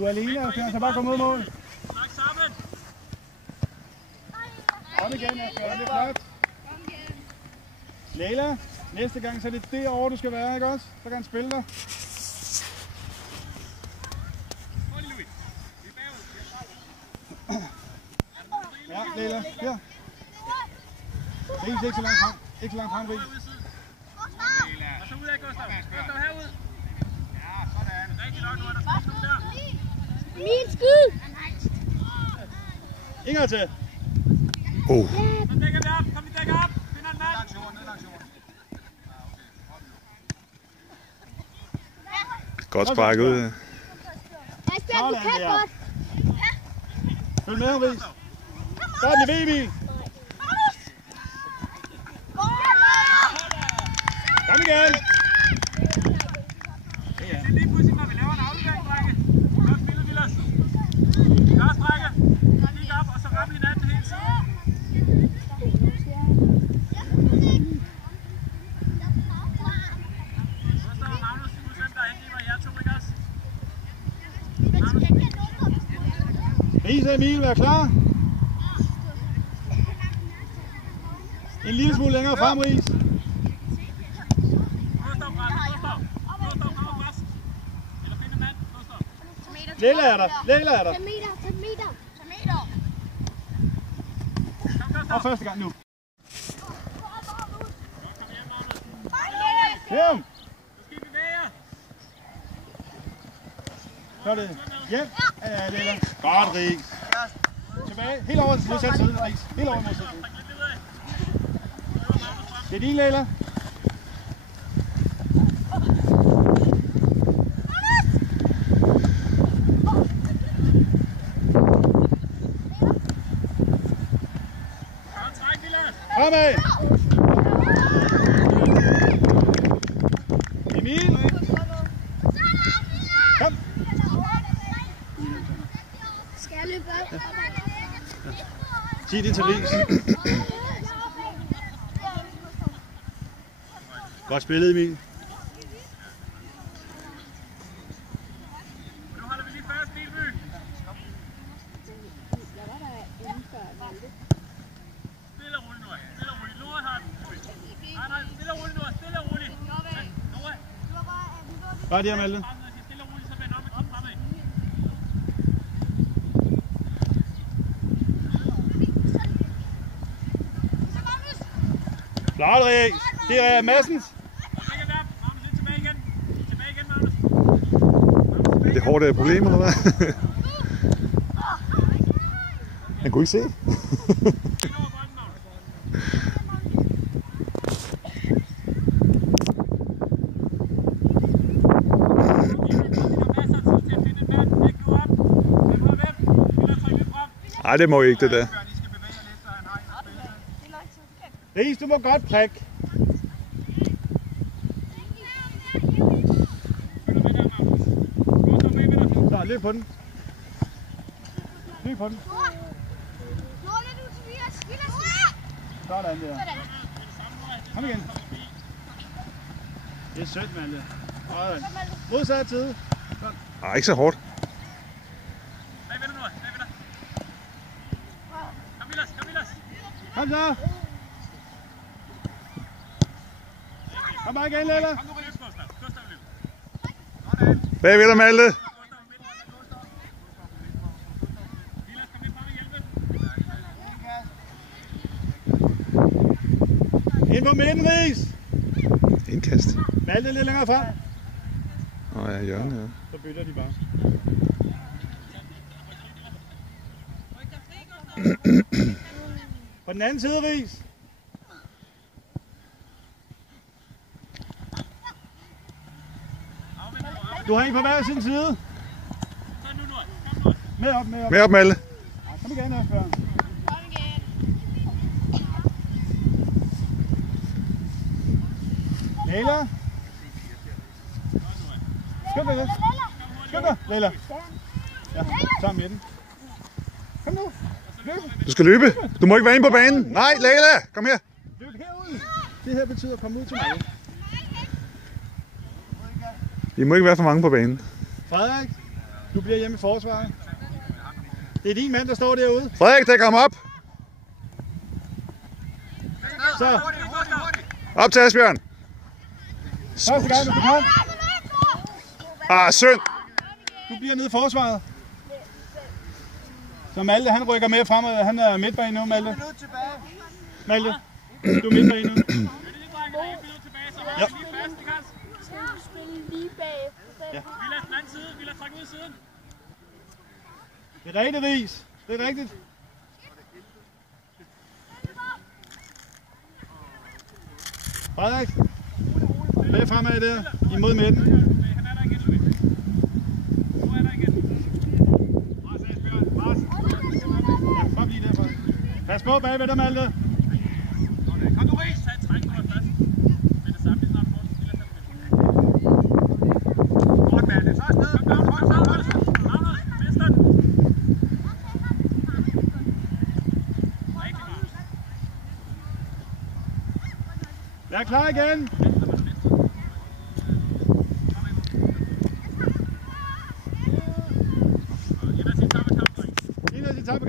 Du er alene, Asbjørn, så bare kom ud mål. Kom igen, Asbjørn, det er flot. Leila, næste gang så er det derovre, du skal være, ikke også? Så kan han spille dig. Ja, Leila, her. Ikke så langt frem. Ikke så langt frem, Ries. Og så ud af, Gustav. Gustav herud. Ja, sådan. Rigtig nok, nu er der skud der. Min skud! Inger til. Så dækker vi op. Kom, vi dækker op. Finder en mand. Ned langs jorden. Godt sparket ud. Asbjørn, du kan godt. Følg med, Ries. Start den i Viby. Kom igen. Det er lige pludselig, når vi laver en aflevering, drenge. Godt spillet, Vilas. Klar strække. Kig op, og så ramme hinanden hele tiden. Gustav og Magnus, I må hvem der angriber jer to, ikke også? Ries og Emil, vær klar. En lille smule længere frem, Ries. Leila er der. Leila er der. Tameter. Og første gang nu. Hjem. Så er det hjem. Ja, Leila. Godt, Ries. Tilbage. Helt over til modsat side, Ries. Helt over modsat side. Det er din, Leila. Fremad! Emil! Kom! Skal jeg løbe op? Sig det til Ries. Godt spillet, Emil. Nu holder vi lige fast, Bilby. Stille og roligt nu. Stille og roligt. Nora har den. Nej, stille og roligt nu. Stille og roligt. Nora. Bare det her, Malte. Stille og roligt, så vend om og kig fremad. Flot, Ries. Det er Madsens. Er det hårdt problem, eller hvad? Han kunne ikke se. Ej, det må ikke, det der. Ries, du må godt prikke. Så, løb på den. Løb på den. Sådan der. Kom igen. Det er sødt, Malte. Modsat side. Ej, ikke så hårdt. Kom så. Kom bare igen, Leila. Bagved dig, Malte. Ind på midten, Ries. Indkast. Malte lidt længere frem. Åh ja, Jørgen, ja. Så bytter de bare. På den anden side, Ries. Du har en på hver sin side. Med op, med op. Med op, Malte. Kom igen, Asbjørn. Leila. Skøb dig, Leila. Skøb dig, Leila. Ja, sammen med den. Kom nu. Løb. Du skal løbe. Du må ikke være inde på banen. Nej, Leila, kom her. Løb herud. Det her betyder at komme ud til mig. I må ikke være for mange på banen. Frederik. Du bliver hjemme i forsvaret. Det er din mand, der står derude. Frederik, dæk ham op. Så, Op til Asbjørn. første gang du kan. Ah, synd. Du bliver nede i forsvaret. Så Malte, han rykker med fremad. Han er midtbane nu, Malte. Malte, du er midtbane nu. Ja. Skal du spille lige bagefter? Ja. Vi lader den anden side. Vi lader trække ud i siden. Det er rigtigt, Ries. Det er rigtigt. Frederik. Bag fremad der. Imod midten. Han er der igen, Louis. Nu er der igen. Pres, Asbjørn. Pres. Ja, kom lige derfra. Pas på bagved dig, Malte. Kom du, Ries. Tag et træk på dig fast. Med det samme, lige snart får du. Godt, Malte. Så afsted. Kom, Magnus. Mister den. Rigtig godt. Jeg er klar igen. En af sine samme kamp, dreng. En af de tager på